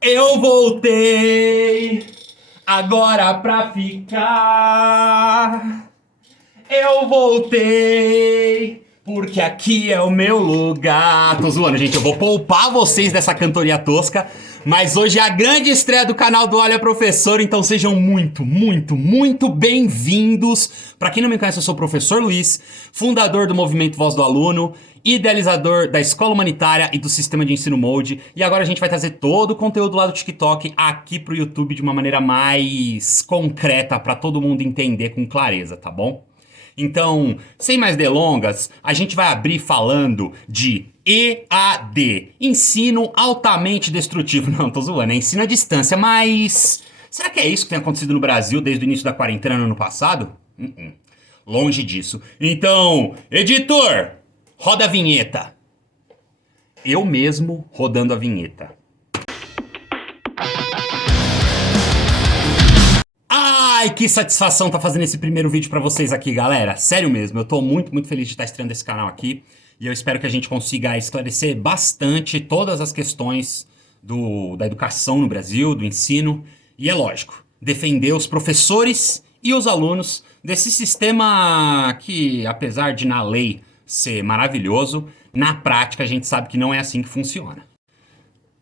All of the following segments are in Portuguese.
Eu voltei agora pra ficar. Eu voltei porque aqui é o meu lugar. Tô zoando, gente. Eu vou poupar vocês dessa cantoria tosca. Mas hoje é a grande estreia do canal do Olha Professor, então sejam muito, muito, muito bem-vindos. Pra quem não me conhece, eu sou o Professor Luiz, fundador do Movimento Voz do Aluno, idealizador da Escola Humanitária e do Sistema de Ensino Mode. E agora a gente vai trazer todo o conteúdo lá do TikTok aqui pro YouTube de uma maneira mais concreta pra todo mundo entender com clareza, tá bom? Então, sem mais delongas, a gente vai abrir falando de EAD, ensino altamente destrutivo. Não, tô zoando, é ensino à distância, mas será que é isso que tem acontecido no Brasil desde o início da quarentena no ano passado? Longe disso. Então, editor, roda a vinheta. Eu mesmo rodando a vinheta. Ai, que satisfação tá fazendo esse primeiro vídeo pra vocês aqui, galera. Sério mesmo, eu tô muito, muito feliz de estar estreando esse canal aqui. E eu espero que a gente consiga esclarecer bastante todas as questões da educação no Brasil, do ensino. E é lógico, defender os professores e os alunos desse sistema que, apesar de na lei ser maravilhoso, na prática a gente sabe que não é assim que funciona.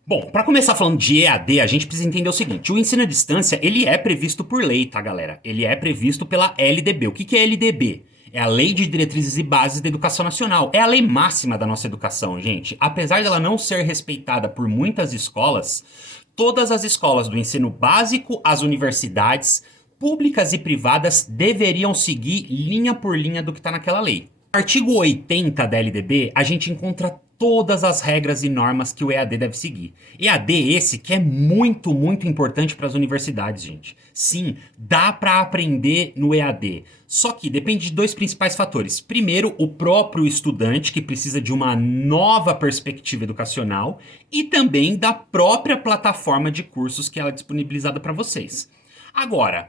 Bom, para começar falando de EAD, a gente precisa entender o seguinte: o ensino à distância, ele é previsto por lei, tá, galera? Ele é previsto pela LDB. O que é LDB? É a Lei de Diretrizes e Bases da Educação Nacional. É a lei máxima da nossa educação, gente. Apesar dela não ser respeitada por muitas escolas, todas as escolas do ensino básico, as universidades, públicas e privadas, deveriam seguir linha por linha do que está naquela lei. No artigo 80 da LDB, a gente encontra todas as regras e normas que o EAD deve seguir. EAD esse que é muito, muito importante para as universidades, gente. Sim, dá para aprender no EAD. Só que depende de dois principais fatores. Primeiro, o próprio estudante, que precisa de uma nova perspectiva educacional, e também da própria plataforma de cursos que ela é disponibilizada para vocês. Agora,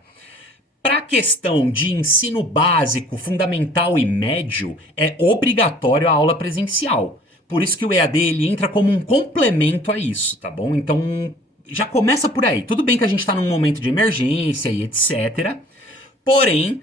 para a questão de ensino básico, fundamental e médio, é obrigatório a aula presencial. Por isso que o EAD ele entra como um complemento a isso, tá bom? Então, já começa por aí. Tudo bem que a gente está num momento de emergência e etc. Porém,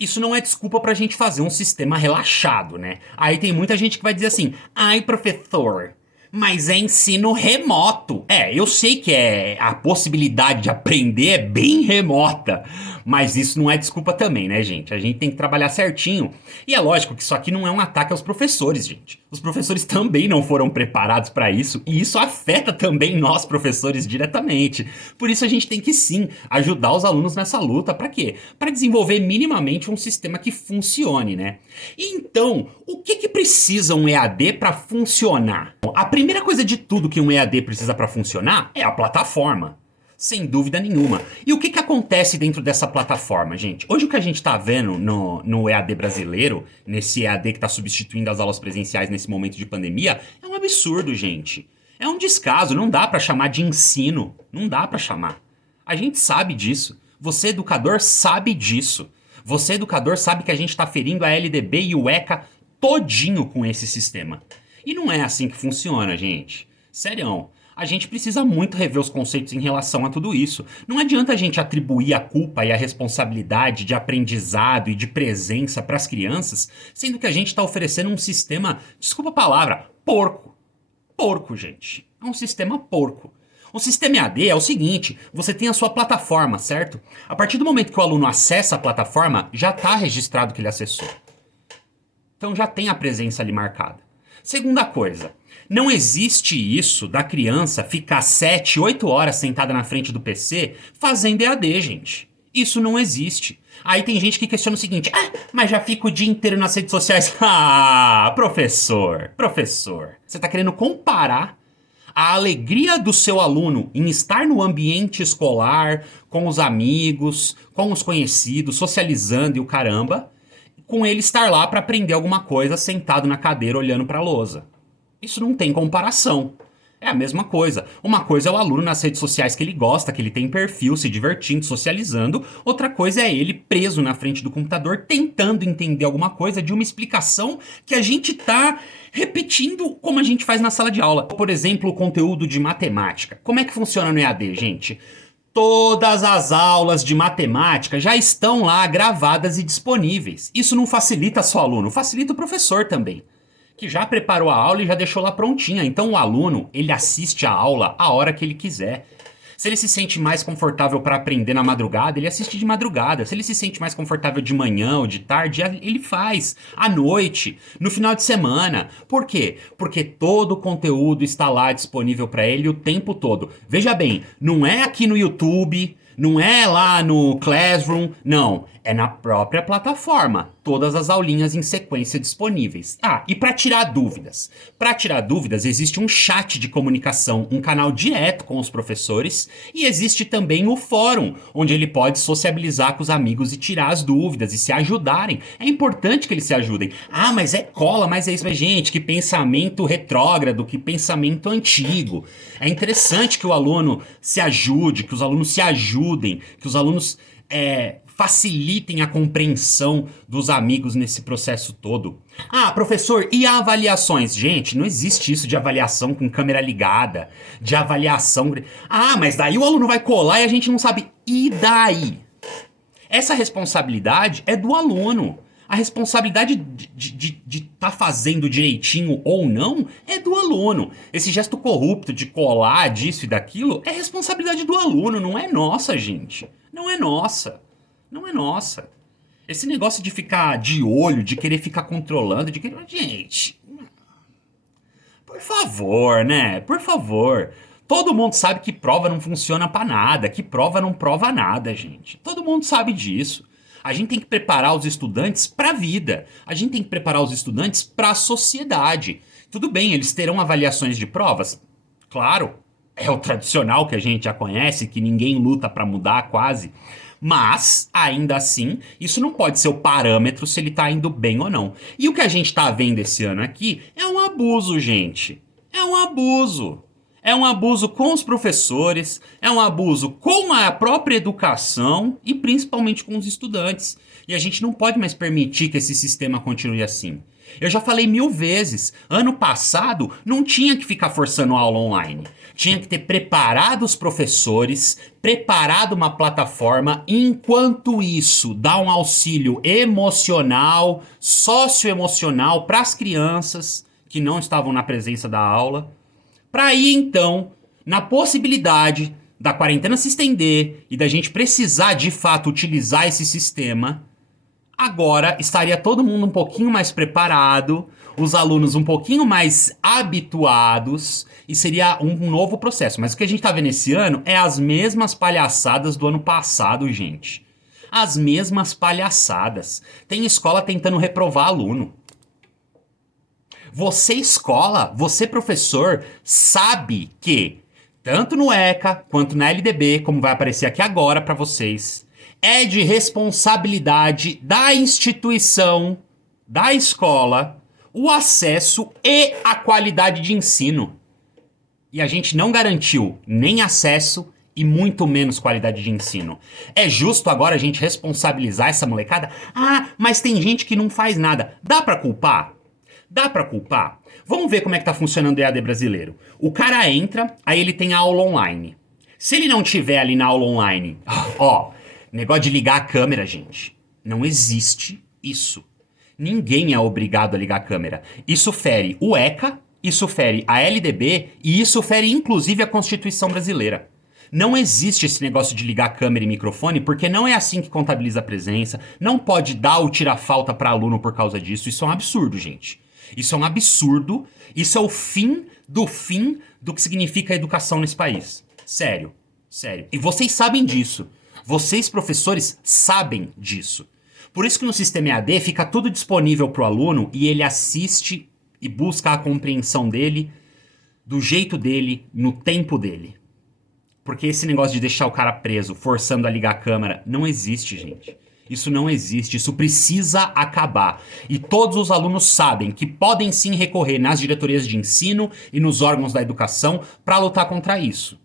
isso não é desculpa pra gente fazer um sistema relaxado, né? Aí tem muita gente que vai dizer assim: ai, professor, mas é ensino remoto. É, eu sei que a possibilidade de aprender é bem remota, mas isso não é desculpa também, né, gente? A gente tem que trabalhar certinho. E é lógico que isso aqui não é um ataque aos professores, gente. Os professores também não foram preparados para isso, e isso afeta também nós, professores, diretamente. Por isso a gente tem que sim ajudar os alunos nessa luta. Para quê? Para desenvolver minimamente um sistema que funcione, né? Então, o que precisa um EAD para funcionar? A primeira coisa de tudo que um EAD precisa para funcionar é a plataforma. Sem dúvida nenhuma. E o que acontece dentro dessa plataforma, gente? Hoje o que a gente está vendo no EAD brasileiro, nesse EAD que está substituindo as aulas presenciais nesse momento de pandemia, é um absurdo, gente. É um descaso, não dá para chamar de ensino. Não dá para chamar. A gente sabe disso. Você, educador, sabe disso. Você, educador, sabe que a gente está ferindo a LDB e o ECA todinho com esse sistema. E não é assim que funciona, gente. Sério. A gente precisa muito rever os conceitos em relação a tudo isso. Não adianta a gente atribuir a culpa e a responsabilidade de aprendizado e de presença para as crianças, sendo que a gente está oferecendo um sistema, desculpa a palavra, porco. Porco, gente. É um sistema porco. O sistema EAD é o seguinte: você tem a sua plataforma, certo? A partir do momento que o aluno acessa a plataforma, já está registrado que ele acessou. Então já tem a presença ali marcada. Segunda coisa, não existe isso da criança ficar 7, 8 horas sentada na frente do PC fazendo EAD, gente. Isso não existe. Aí tem gente que questiona o seguinte: mas já fico o dia inteiro nas redes sociais. Ah, professor, você tá querendo comparar a alegria do seu aluno em estar no ambiente escolar, com os amigos, com os conhecidos, socializando e o caramba, com ele estar lá para aprender alguma coisa sentado na cadeira olhando para a lousa. Isso não tem comparação. É a mesma coisa. Uma coisa é o aluno nas redes sociais que ele gosta, que ele tem perfil, se divertindo, socializando. Outra coisa é ele preso na frente do computador, tentando entender alguma coisa de uma explicação que a gente tá repetindo como a gente faz na sala de aula. Por exemplo, o conteúdo de matemática. Como é que funciona no EAD, gente? Todas as aulas de matemática já estão lá gravadas e disponíveis. Isso não facilita só o aluno, facilita o professor também, que já preparou a aula e já deixou lá prontinha. Então o aluno, ele assiste a aula a hora que ele quiser. Se ele se sente mais confortável para aprender na madrugada, ele assiste de madrugada. Se ele se sente mais confortável de manhã ou de tarde, ele faz à noite, no final de semana. Por quê? Porque todo o conteúdo está lá disponível para ele o tempo todo. Veja bem, não é aqui no YouTube, não é lá no Classroom, não. É na própria plataforma. Todas as aulinhas em sequência disponíveis. Ah, e para tirar dúvidas? Para tirar dúvidas, existe um chat de comunicação, um canal direto com os professores, e existe também o fórum, onde ele pode sociabilizar com os amigos e tirar as dúvidas e se ajudarem. É importante que eles se ajudem. Ah, mas é cola, mas é isso. Mas, gente, que pensamento retrógrado, que pensamento antigo. É interessante que o aluno se ajude, que os alunos se ajudem, que os alunos facilitem a compreensão dos amigos nesse processo todo. Ah, professor, e avaliações? Gente, não existe isso de avaliação com câmera ligada, de avaliação... Ah, mas daí o aluno vai colar e a gente não sabe. E daí? Essa responsabilidade é do aluno. A responsabilidade de tá fazendo direitinho ou não é do aluno. Esse gesto corrupto de colar disso e daquilo é responsabilidade do aluno, não é nossa, gente. Não é nossa. Não é nossa. Esse negócio de ficar de olho, de querer ficar controlando, de querer... Gente, por favor, né? Por favor. Todo mundo sabe que prova não funciona pra nada, que prova não prova nada, gente. Todo mundo sabe disso. A gente tem que preparar os estudantes pra vida. A gente tem que preparar os estudantes pra sociedade. Tudo bem, eles terão avaliações de provas? Claro. É o tradicional que a gente já conhece, que ninguém luta pra mudar quase. Mas, ainda assim, isso não pode ser o parâmetro se ele tá indo bem ou não. E o que a gente tá vendo esse ano aqui é um abuso, gente. É um abuso. É um abuso com os professores, é um abuso com a própria educação e principalmente com os estudantes. E a gente não pode mais permitir que esse sistema continue assim. Eu já falei 1000 vezes, ano passado não tinha que ficar forçando aula online. Tinha que ter preparado os professores, preparado uma plataforma, enquanto isso dá um auxílio emocional, socioemocional para as crianças que não estavam na presença da aula, para aí então, na possibilidade da quarentena se estender e da gente precisar de fato utilizar esse sistema, agora estaria todo mundo um pouquinho mais preparado, os alunos um pouquinho mais habituados e seria um novo processo. Mas o que a gente tá vendo esse ano é as mesmas palhaçadas do ano passado, gente. As mesmas palhaçadas. Tem escola tentando reprovar aluno. Você escola, você professor, sabe que tanto no ECA quanto na LDB, como vai aparecer aqui agora para vocês, é de responsabilidade da instituição, da escola, o acesso e a qualidade de ensino. E a gente não garantiu nem acesso e muito menos qualidade de ensino. É justo agora a gente responsabilizar essa molecada? Ah, mas tem gente que não faz nada. Dá pra culpar? Dá pra culpar? Vamos ver como é que tá funcionando o EAD brasileiro. O cara entra, aí ele tem a aula online. Se ele não tiver ali na aula online, negócio de ligar a câmera, gente. Não existe isso. Ninguém é obrigado a ligar a câmera. Isso fere o ECA, isso fere a LDB e isso fere inclusive a Constituição brasileira. Não existe esse negócio de ligar câmera e microfone, porque não é assim que contabiliza a presença, não pode dar ou tirar falta para aluno por causa disso. Isso é um absurdo, gente. Isso é um absurdo, isso é o fim do que significa a educação nesse país. Sério, sério. E vocês sabem disso. Vocês, professores, sabem disso. Por isso que no sistema EAD fica tudo disponível para o aluno e ele assiste e busca a compreensão dele, do jeito dele, no tempo dele. Porque esse negócio de deixar o cara preso, forçando a ligar a câmera, não existe, gente. Isso não existe, isso precisa acabar. E todos os alunos sabem que podem sim recorrer nas diretorias de ensino e nos órgãos da educação para lutar contra isso.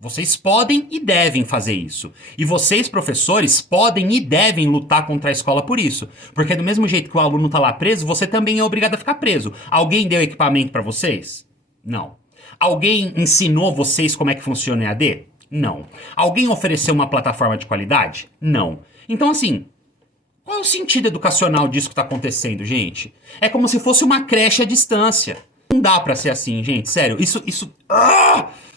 Vocês podem e devem fazer isso. E vocês, professores, podem e devem lutar contra a escola por isso. Porque do mesmo jeito que o aluno tá lá preso, você também é obrigado a ficar preso. Alguém deu equipamento para vocês? Não. Alguém ensinou vocês como é que funciona o EAD? Não. Alguém ofereceu uma plataforma de qualidade? Não. Então, assim, qual é o sentido educacional disso que tá acontecendo, gente? É como se fosse uma creche à distância. Não dá pra ser assim, gente, sério. Isso...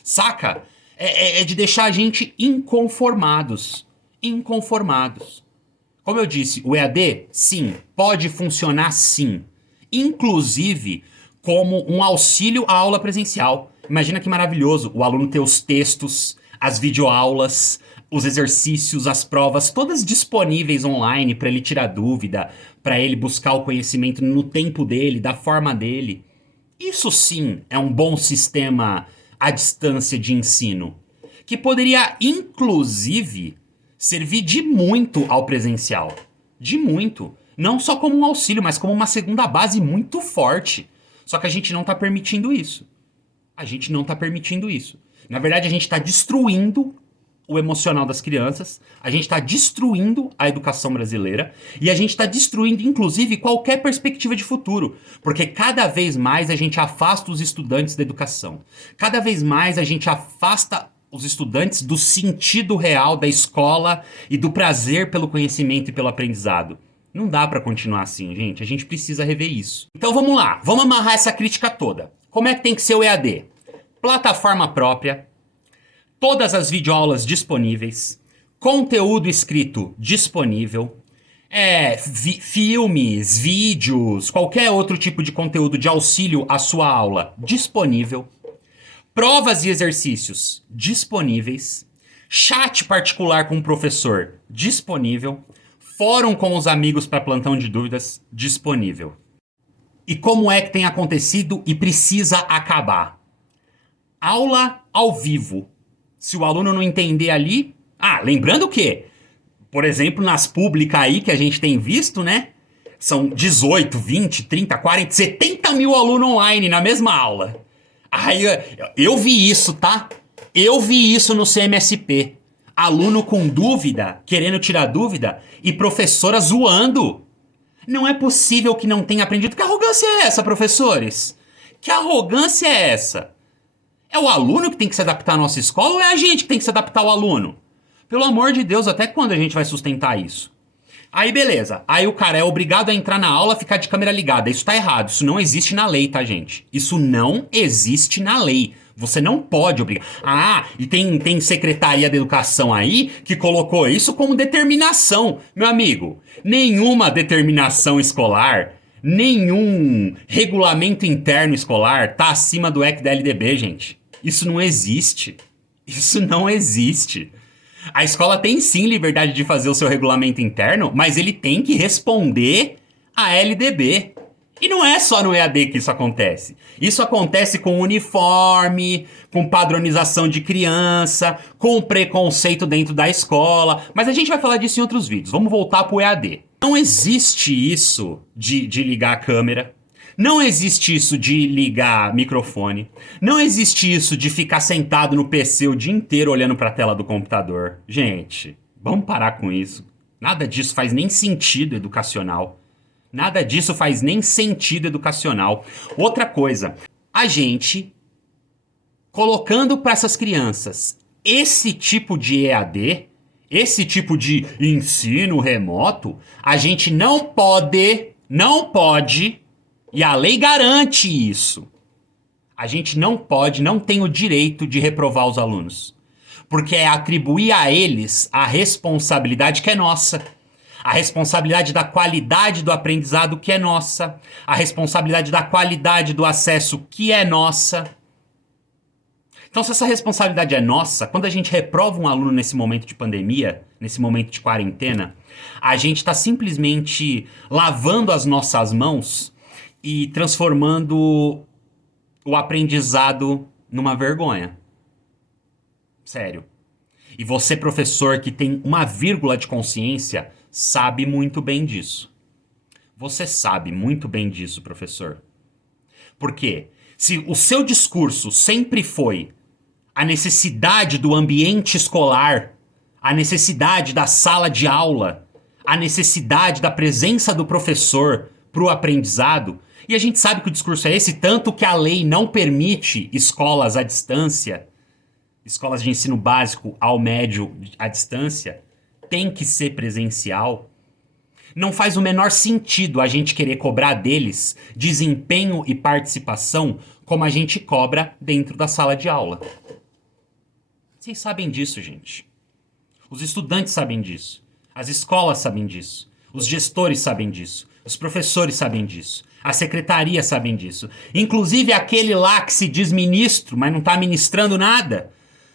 saca? É de deixar a gente inconformados. Inconformados. Como eu disse, o EAD, sim, pode funcionar sim. Inclusive como um auxílio à aula presencial. Imagina que maravilhoso o aluno ter os textos, as videoaulas, os exercícios, as provas, todas disponíveis online para ele tirar dúvida, para ele buscar o conhecimento no tempo dele, da forma dele. Isso sim é um bom sistema à distância de ensino, que poderia inclusive servir de muito ao presencial. De muito. Não só como um auxílio, mas como uma segunda base muito forte. Só que a gente não tá permitindo isso. A gente não tá permitindo isso. Na verdade, a gente tá destruindo o emocional das crianças, a gente tá destruindo a educação brasileira e a gente tá destruindo, inclusive, qualquer perspectiva de futuro. Porque cada vez mais a gente afasta os estudantes da educação. Cada vez mais a gente afasta os estudantes do sentido real da escola e do prazer pelo conhecimento e pelo aprendizado. Não dá pra continuar assim, gente. A gente precisa rever isso. Então vamos lá, vamos amarrar essa crítica toda. Como é que tem que ser o EAD? Plataforma própria, todas as videoaulas disponíveis, conteúdo escrito disponível, filmes, vídeos, qualquer outro tipo de conteúdo de auxílio à sua aula disponível, provas e exercícios disponíveis, chat particular com o professor disponível, fórum com os amigos para plantão de dúvidas disponível. E como é que tem acontecido e precisa acabar? Aula ao vivo. Se o aluno não entender ali... lembrando que, por exemplo, nas públicas aí que a gente tem visto, né? São 18, 20, 30, 40, 70 mil alunos online na mesma aula. Aí eu vi isso, tá? Eu vi isso no CMSP. Aluno com dúvida, querendo tirar dúvida, e professora zoando. Não é possível que não tenha aprendido. Que arrogância é essa, professores? Que arrogância é essa? É o aluno que tem que se adaptar à nossa escola ou é a gente que tem que se adaptar ao aluno? Pelo amor de Deus, até quando a gente vai sustentar isso? Aí beleza, aí o cara é obrigado a entrar na aula e ficar de câmera ligada. Isso tá errado, isso não existe na lei, tá, gente? Isso não existe na lei. Você não pode obrigar. E tem secretaria da educação aí que colocou isso como determinação. Meu amigo, nenhuma determinação escolar, nenhum regulamento interno escolar tá acima do EC da LDB, gente. Isso não existe. Isso não existe. A escola tem sim liberdade de fazer o seu regulamento interno, mas ele tem que responder à LDB. E não é só no EAD que isso acontece. Isso acontece com uniforme, com padronização de criança, com preconceito dentro da escola. Mas a gente vai falar disso em outros vídeos. Vamos voltar pro EAD. Não existe isso de ligar a câmera. Não existe isso de ligar microfone. Não existe isso de ficar sentado no PC o dia inteiro olhando pra tela do computador. Gente, vamos parar com isso. Nada disso faz nem sentido educacional. Nada disso faz nem sentido educacional. Outra coisa, a gente colocando para essas crianças esse tipo de EAD, esse tipo de ensino remoto, a gente não pode, e a lei garante isso. A gente não pode, não tem o direito de reprovar os alunos. Porque é atribuir a eles a responsabilidade que é nossa. A responsabilidade da qualidade do aprendizado que é nossa. A responsabilidade da qualidade do acesso que é nossa. Então, se essa responsabilidade é nossa, quando a gente reprova um aluno nesse momento de pandemia, nesse momento de quarentena, a gente está simplesmente lavando as nossas mãos e transformando o aprendizado numa vergonha. Sério. E você, professor, que tem uma vírgula de consciência, sabe muito bem disso. Você sabe muito bem disso, professor. Por quê? Se o seu discurso sempre foi a necessidade do ambiente escolar, a necessidade da sala de aula, a necessidade da presença do professor para o aprendizado, e a gente sabe que o discurso é esse, tanto que a lei não permite escolas à distância, escolas de ensino básico ao médio à distância, tem que ser presencial. Não faz o menor sentido a gente querer cobrar deles desempenho e participação como a gente cobra dentro da sala de aula. Vocês sabem disso, gente. Os estudantes sabem disso. As escolas sabem disso. Os gestores sabem disso. Os professores sabem disso. As secretarias sabem disso. Inclusive aquele lá que se diz ministro, mas não está ministrando nada,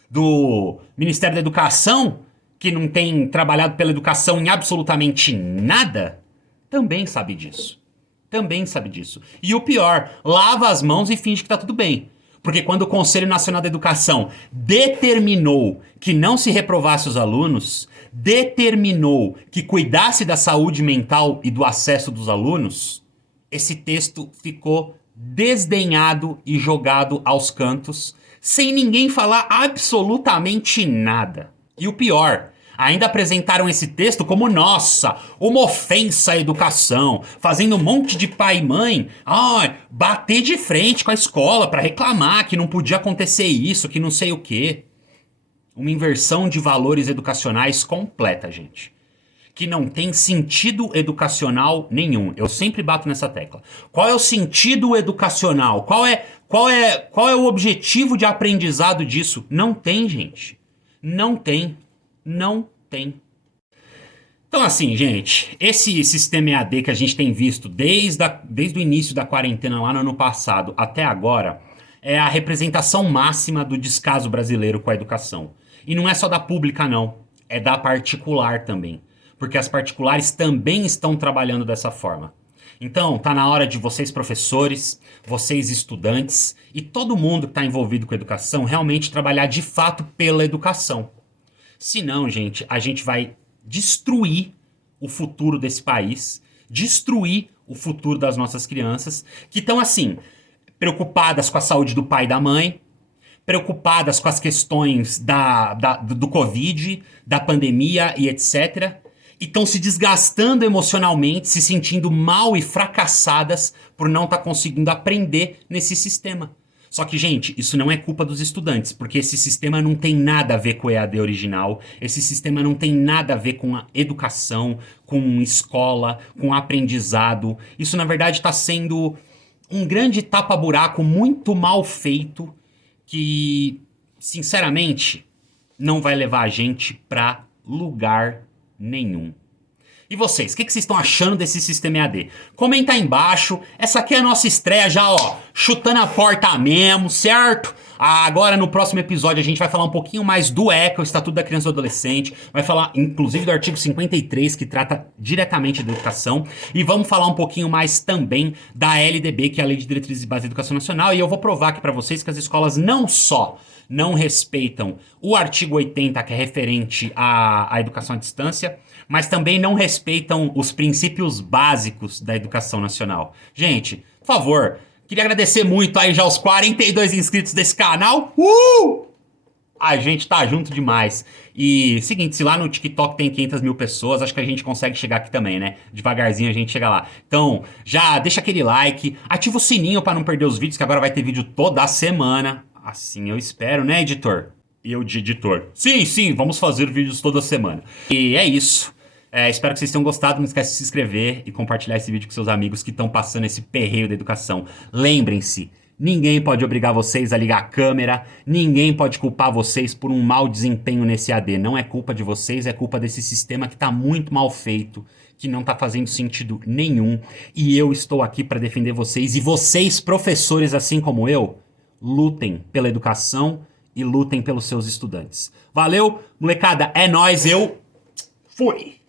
do Ministério da Educação, que não tem trabalhado pela educação em absolutamente nada, também sabe disso. Também sabe disso. E o pior, lava as mãos e finge que tá tudo bem. Porque quando o Conselho Nacional da Educação determinou que não se reprovasse os alunos, determinou que cuidasse da saúde mental e do acesso dos alunos, esse texto ficou desdenhado e jogado aos cantos, sem ninguém falar absolutamente nada. E o pior, ainda apresentaram esse texto como, nossa, uma ofensa à educação, fazendo um monte de pai e mãe bater de frente com a escola para reclamar que não podia acontecer isso, que não sei o quê. Uma inversão de valores educacionais completa, gente. Que não tem sentido educacional nenhum. Eu sempre bato nessa tecla. Qual é o sentido educacional? Qual é o objetivo de aprendizado disso? Não tem, gente. Não tem. Não tem. Então assim, gente, esse sistema EAD que a gente tem visto desde o início da quarentena lá no ano passado até agora é a representação máxima do descaso brasileiro com a educação. E não é só da pública, não. É da particular também. Porque as particulares também estão trabalhando dessa forma. Então, tá na hora de vocês professores, vocês estudantes e todo mundo que está envolvido com a educação realmente trabalhar de fato pela educação. Senão, gente, a gente vai destruir o futuro desse país, destruir o futuro das nossas crianças, que estão, assim, preocupadas com a saúde do pai e da mãe, preocupadas com as questões do Covid, da pandemia e etc., e estão se desgastando emocionalmente, se sentindo mal e fracassadas por não estar conseguindo aprender nesse sistema. Só que, gente, isso não é culpa dos estudantes, porque esse sistema não tem nada a ver com o EAD original, esse sistema não tem nada a ver com a educação, com escola, com aprendizado. Isso, na verdade, está sendo um grande tapa-buraco muito mal feito que, sinceramente, não vai levar a gente para lugar nenhum. E vocês, o que vocês estão achando desse sistema EAD? Comenta aí embaixo. Essa aqui é a nossa estreia já, chutando a porta mesmo, certo? Agora, no próximo episódio, a gente vai falar um pouquinho mais do ECA, o Estatuto da Criança e do Adolescente. Vai falar, inclusive, do artigo 53, que trata diretamente da educação. E vamos falar um pouquinho mais também da LDB, que é a Lei de Diretrizes e Bases da Educação Nacional. E eu vou provar aqui pra vocês que as escolas não só não respeitam o artigo 80, que é referente à educação à distância, mas também não respeitam os princípios básicos da educação nacional. Gente, por favor, queria agradecer muito aí já os 42 inscritos desse canal. A gente tá junto demais. E, seguinte, se lá no TikTok tem 500 mil pessoas, acho que a gente consegue chegar aqui também, né? Devagarzinho a gente chega lá. Então, já deixa aquele like, ativa o sininho pra não perder os vídeos, que agora vai ter vídeo toda semana. Assim eu espero, né, editor? Eu de editor. Sim, vamos fazer vídeos toda semana. E é isso. Espero que vocês tenham gostado. Não esquece de se inscrever e compartilhar esse vídeo com seus amigos que estão passando esse perreio da educação. Lembrem-se, ninguém pode obrigar vocês a ligar a câmera, ninguém pode culpar vocês por um mau desempenho nesse AD. Não é culpa de vocês, é culpa desse sistema que está muito mal feito, que não está fazendo sentido nenhum. E eu estou aqui para defender vocês. E vocês, professores, assim como eu, lutem pela educação e lutem pelos seus estudantes. Valeu, molecada, é nóis, eu fui!